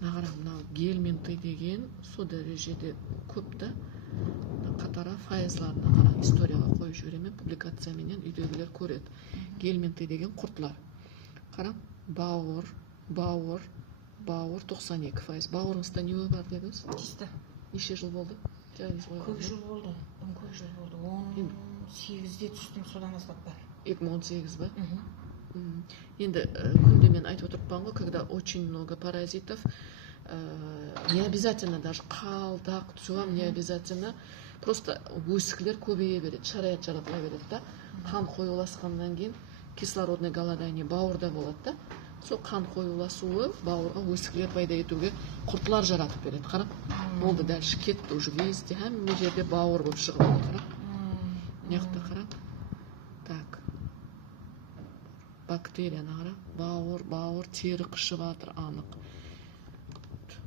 мынау гельминты деген со дәрежеде көп та. Қатара файызларына қара, историяға қойып жіберемен, публикацияменен үйдегілер көреді. Гельминты деген құртлар. Қара, бауыр 92%. Бауырыңызда не бар дедіңіз? Кисті. Неше жыл болды? Көп жыл болды. 18-де түстім, содан бастап бар. 2018 ба? Енді күнде мен айтып отырпан ғой, когда очень много паразитов, не обязательно даже қалдақ, все не обязательно, просто өсіклер көбейе береді, шариғат жаратыла береді да. Қан қоюласқаннан кейін кислородный голодание бауырда болады да. Сол қан қоюласуы бауырға өсіклер пайда етуге құртлар жаратып береді. Қара, болды дальше кетті уже везде, әмме жерде бауыр болып шығып отыр. Неқта қара. Так. Бактерияны қара. Бауыр, тері қышып жатыр, анық.